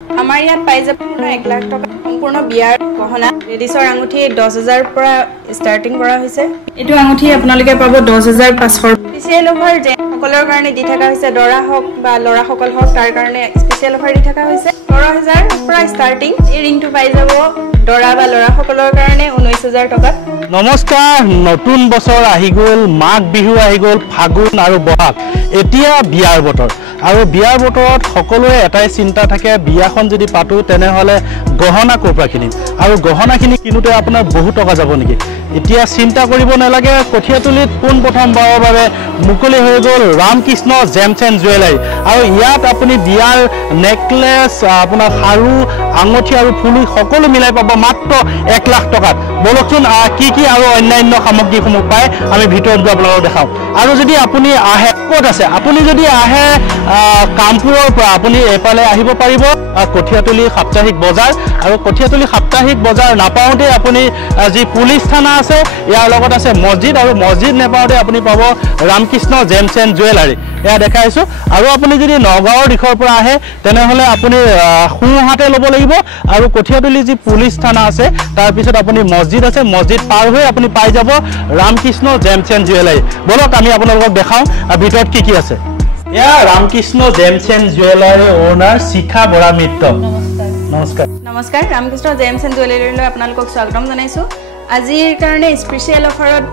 আমাৰ ইয়াত পাই যাব 1 লাখ টকা সম্পূৰ্ণ বিয়াৰ গহনা লেডিছৰ আঙুঠি 10,000 পৰা ষ্টাৰ্টিং কৰা হৈছে। এইটো আঙুঠি আপোনালোকে পাব 10,500। স্পেচিয়েল অফাৰ যে সকলৰ কাৰণে দি থকা হৈছে, দৰা হওক বা ল'ৰাসকল হওক তাৰ কাৰণে স্পেচিয়েল অফাৰ দি থকা হৈছে। 12,000 পৰা ষ্টাৰ্টিং। এই ৰিংটো পাই যাব দৰা বা ল'ৰাসকলৰ কাৰণে 19,000 টকাত। নমস্কাৰ, নতুন বছৰ আহি গ'ল, মাঘ বিহু আহি গ'ল, ফাগুন আৰু বহাগ। এতিয়া বিয়াৰ বতৰ আৰু বিয়াৰ বতৰত সকলোৰে এটাই চিন্তা থাকে, বিয়াখন যদি পাতো তেনেহ'লে গহনা ক'ৰ পৰা কিনিম আৰু গহনাখিনি কিনোতে আপোনাৰ বহু টকা যাব নেকি। এতিয়া চিন্তা কৰিব নালাগে, কঠীয়াতলিত পোনপ্ৰথমবাৰৰ বাবে মুকলি হৈ গ'ল ৰামকৃষ্ণ জেমছ এণ্ড জুৱেলাৰী। আৰু ইয়াত আপুনি বিয়াৰ নেকলেছ, আপোনাৰ খাৰু, আঙুঠি আৰু ফুলি সকলো মিলাই পাব মাত্ৰ 1 লাখ টকাত। বলকচোন কি আৰু অন্যান্য সামগ্ৰীসমূহ পায় আমি ভিতৰত গৈ আপোনালোকক দেখাওঁ। আৰু যদি আপুনি আহে, ক'ত আছে আপুনি যদি আহে কামপুৰৰ পৰা আপুনি এইফালে আহিব পাৰিব কঠীয়াতলি সাপ্তাহিক বজাৰ। আৰু কঠীয়াতলি সাপ্তাহিক বজাৰ নাপাওঁতে আপুনি যি পুলিচ থানা আছে ইয়াৰ লগত আছে মছজিদ, আৰু মছজিদ নাপাওঁতে আপুনি পাব ৰামকৃষ্ণ জেমছ এণ্ড জুৱেলাৰী। এয়া দেখাইছোঁ। আৰু আপুনি যদি নগাঁৱৰ দিশৰ পৰা আহে তেনেহ'লে আপুনি সোঁহাতে ল'ব লাগিব, আৰু কঠীয়াতলি যি পুলিচ থানা আছে তাৰপিছত আপুনি মছজিদ আছে, মছজিদ পাৰ হৈ আপুনি পাই যাব ৰামকৃষ্ণ জেমছ এণ্ড জুৱেলাৰী। বলক আমি আপোনালোকক দেখাওঁ ভিতৰত কি আছে। এয়া ৰামকৃষ্ণ জেমছ এণ্ড জুৱেলাৰীৰ অ'নাৰ শিখা বৰা মিত্ৰ। নমস্কাৰ। নমস্কাৰ, ৰামকৃষ্ণ জেমছ এণ্ড জুৱেলাৰীলৈ আপোনালোকক স্বাগতম জনাইছোঁ। আজিৰ কাৰণে স্পেচিয়েল অফাৰত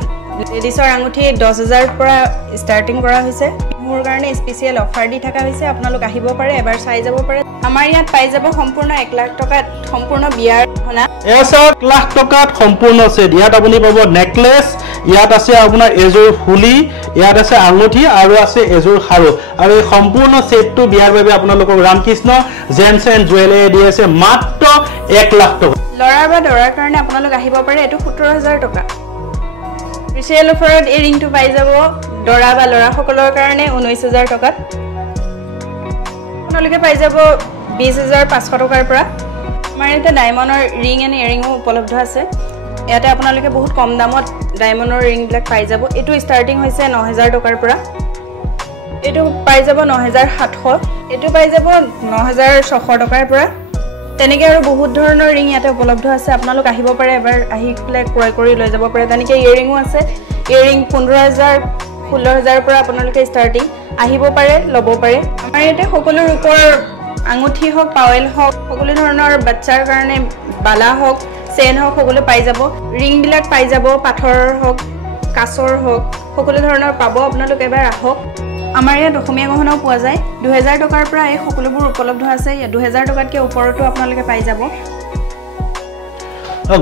লেডিছৰ আঙুঠি 10,000 পৰা ষ্টাৰ্টিং কৰা হৈছে। মোৰ কাৰণে স্পেচিয়েল অফাৰ দি থকা হৈছে, আপোনালোক আহিব পাৰে, এবাৰ চাই যাব পাৰে। আমাৰ ইয়াত পাই যাব সম্পূৰ্ণ 1 লাখ টকাত সম্পূৰ্ণ বিয়াৰ গহনা। এয়া চাওক, 1 লাখ টকাত সম্পূৰ্ণ ছেট। ইয়াত আপুনি পাব নেকলেছ, ইয়াত আছে আপোনাৰ এযোৰ ফুলি, ইয়াত আছে আঙুঠি আৰু আছে এযোৰ খাৰু। আৰু এই সম্পূৰ্ণ ছেটটো বিয়াৰ বাবে আপোনালোকক ৰামকৃষ্ণ জেমছ এণ্ড জুৱেলাৰী দি আছে মাত্ৰ 1 লাখ টকা। ল'ৰা বা দৰাৰ কাৰণে আপোনালোক আহিব পাৰে, এইটো 17,000 টকা। স্পেচিয়েল অফাৰত এই ৰিংটো পাই যাব দৰা বা ল'ৰাসকলৰ কাৰণে 19,000 টকাত। আপোনালোকে পাই যাব 20,500 টকাৰ পৰা। আমাৰ ইয়াতে ডায়মণ্ডৰ ৰিং এণ্ড ইয়েৰিঙো উপলব্ধ আছে। ইয়াতে আপোনালোকে বহুত কম দামত ডায়মণ্ডৰ ৰিংবিলাক পাই যাব। এইটো ষ্টাৰ্টিং হৈছে 9,000 টকাৰ পৰা। এইটো পাই যাব 9,700। এইটো পাই যাব 9,600 টকাৰ পৰা। তেনেকৈ আৰু বহুত ধৰণৰ ৰিং ইয়াতে উপলব্ধ আছে, আপোনালোক আহিব পাৰে, এবাৰ আহি পেলাই ক্ৰয় কৰি লৈ যাব পাৰে। তেনেকৈ ইয়েৰিঙো আছে। ইয়েৰিং 15,000, 16,000 পৰা আপোনালোকে ষ্টাৰ্টিং। আহিব পাৰে, ল'ব পাৰে। আমাৰ ইয়াতে সকলো ৰূপৰ আঙুঠি হওক, পাৱেল হওক, সকলো ধৰণৰ বাচ্চাৰ কাৰণে বালা হওক, চেইন হওক, সকলো পাই যাব। ৰিংবিলাক পাই যাব, পাথৰৰ হওক, কাছৰ হওক, সকলো ধৰণৰ পাব। আপোনালোক এবাৰ আহক। আমাৰ ইয়াত অসমীয়া গহনাও পোৱা যায়। 2,000 টকাৰ পৰা এই সকলোবোৰ উপলব্ধ আছে। 2,000 টকাতকৈ ওপৰতো আপোনালোকে পাই যাব।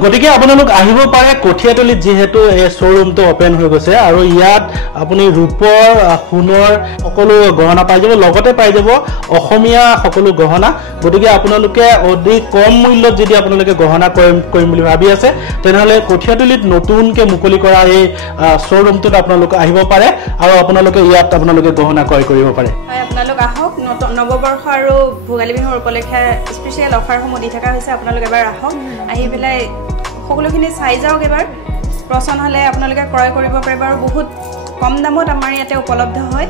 গতিকে আপোনালোক আহিব পাৰে কঠীয়াতলিত, যিহেতু এই শ্ব'ৰুমটো অপেন হৈ গৈছে। আৰু ইয়াত আপুনি ৰূপৰ, সোণৰ সকলো গহনা পাই যাব, লগতে পাই যাব অসমীয়া সকলো গহনা। গতিকে আপোনালোকে অধিক কম মূল্যত যদি আপোনালোকে গহনা কৰিম বুলি ভাবি আছে তেনেহ'লে কঠীয়াতলিত নতুনকৈ মুকলি কৰা এই শ্ব'ৰুমটোত আপোনালোক আহিব পাৰে, আৰু আপোনালোকে ইয়াত আপোনালোকে গহনা ক্ৰয় কৰিব পাৰে। হয়, আপোনালোক আহক। নৱবৰ্ষ আৰু ভোগালী বিহুৰ উপলক্ষে স্পেচিয়েল অফাৰসমূহ দি থকা হৈছে। আপোনালোক এবাৰ আহক, আহি পেলাই সকলোখিনি চাই যাওক। এবাৰ পচন্দ হ'লে আপোনালোকে ক্ৰয় কৰিব পাৰিব, আৰু বহুত কম দামত আমাৰ ইয়াতে উপলব্ধ হয়।